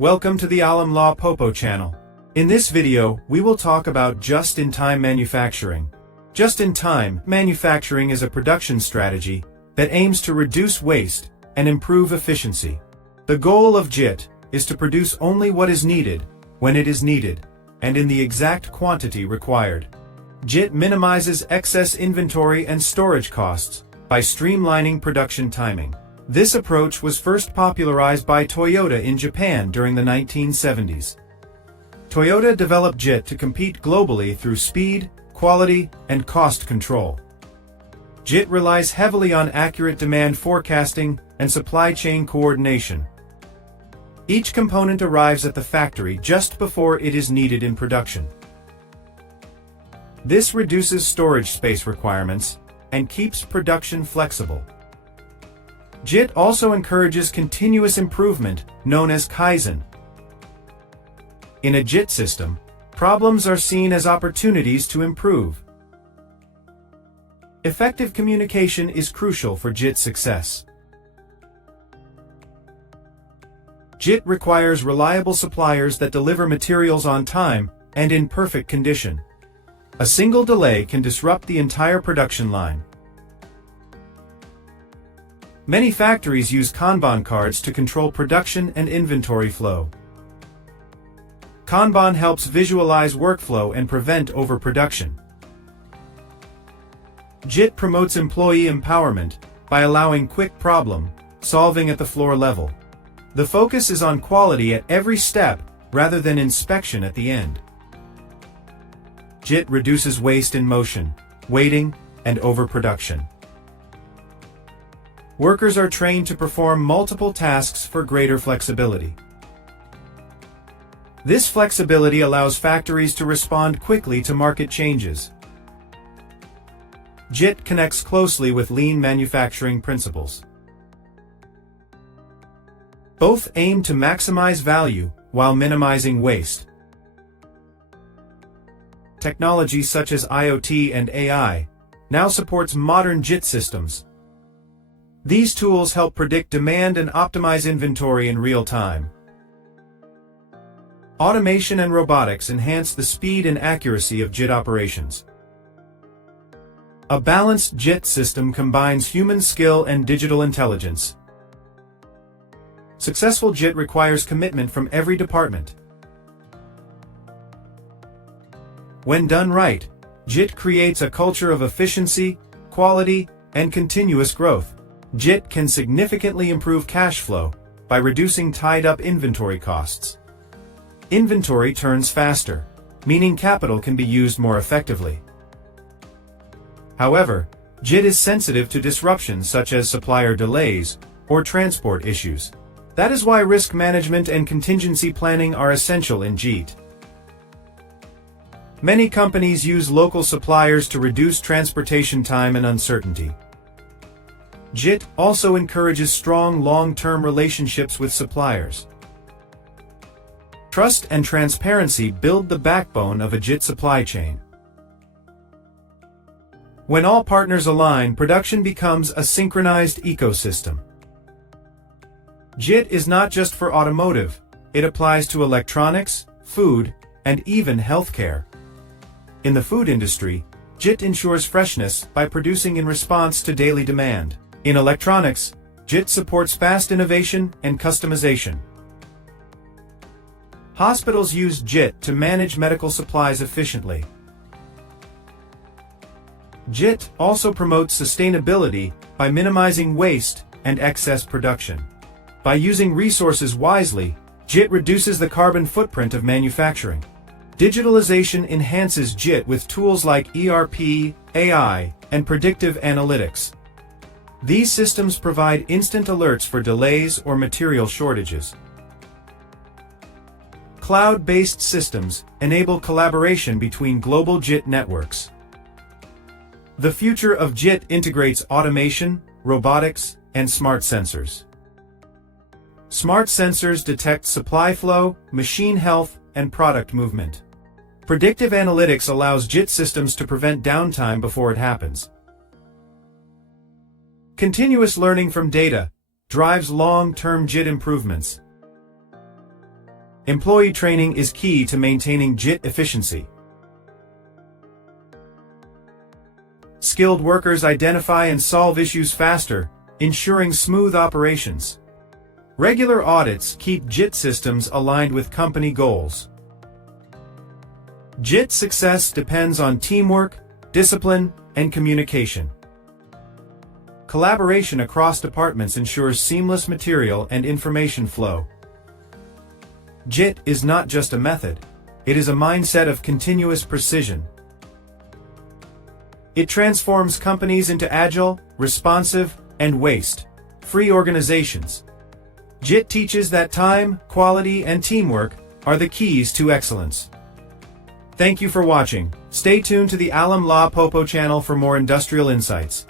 Welcome to the Lawe Popo channel. In this video, we will talk about just-in-time manufacturing. Just-in-time manufacturing is a production strategy that aims to reduce waste and improve efficiency. The goal of JIT is to produce only what is needed, when it is needed, and in the exact quantity required. JIT minimizes excess inventory and storage costs by streamlining production timing. This approach was first popularized by Toyota in Japan during the 1970s. Toyota developed JIT to compete globally through speed, quality, and cost control. JIT relies heavily on accurate demand forecasting and supply chain coordination. Each component arrives at the factory just before it is needed in production. This reduces storage space requirements and keeps production flexible. JIT also encourages continuous improvement, known as Kaizen. In a JIT system, problems are seen as opportunities to improve. Effective communication is crucial for JIT success. JIT requires reliable suppliers that deliver materials on time and in perfect condition. A single delay can disrupt the entire production line. Many factories use Kanban cards to control production and inventory flow. Kanban helps visualize workflow and prevent overproduction. JIT promotes employee empowerment by allowing quick problem solving at the floor level. The focus is on quality at every step rather than inspection at the end. JIT reduces waste in motion, waiting, and overproduction. Workers are trained to perform multiple tasks for greater flexibility. This flexibility allows factories to respond quickly to market changes. JIT connects closely with lean manufacturing principles. Both aim to maximize value while minimizing waste. Technology such as IoT and AI now supports modern JIT systems. These tools help predict demand and optimize inventory in real time. Automation and robotics enhance the speed and accuracy of JIT operations. A balanced JIT system combines human skill and digital intelligence. Successful JIT requires commitment from every department. When done right, JIT creates a culture of efficiency, quality, and continuous growth. JIT can significantly improve cash flow by reducing tied-up inventory costs. Inventory turns faster, meaning capital can be used more effectively. However, JIT is sensitive to disruptions such as supplier delays or transport issues. That is why risk management and contingency planning are essential in JIT. Many companies use local suppliers to reduce transportation time and uncertainty. JIT also encourages strong long-term relationships with suppliers. Trust and transparency build the backbone of a JIT supply chain. When all partners align, production becomes a synchronized ecosystem. JIT is not just for automotive, it applies to electronics, food, and even healthcare. In the food industry, JIT ensures freshness by producing in response to daily demand. In electronics, JIT supports fast innovation and customization. Hospitals use JIT to manage medical supplies efficiently. JIT also promotes sustainability by minimizing waste and excess production. By using resources wisely, JIT reduces the carbon footprint of manufacturing. Digitalization enhances JIT with tools like ERP, AI, and predictive analytics. These systems provide instant alerts for delays or material shortages. Cloud-based systems enable collaboration between global JIT networks. The future of JIT integrates automation, robotics, and smart sensors. Smart sensors detect supply flow, machine health, and product movement. Predictive analytics allows JIT systems to prevent downtime before it happens. Continuous learning from data drives long-term JIT improvements. Employee training is key to maintaining JIT efficiency. Skilled workers identify and solve issues faster, ensuring smooth operations. Regular audits keep JIT systems aligned with company goals. JIT success depends on teamwork, discipline, and communication. Collaboration across departments ensures seamless material and information flow. JIT is not just a method, it is a mindset of continuous precision. It transforms companies into agile, responsive, and waste-free organizations. JIT teaches that time, quality, and teamwork are the keys to excellence. Thank you for watching. Stay tuned to the Lawe Popo channel for more industrial insights.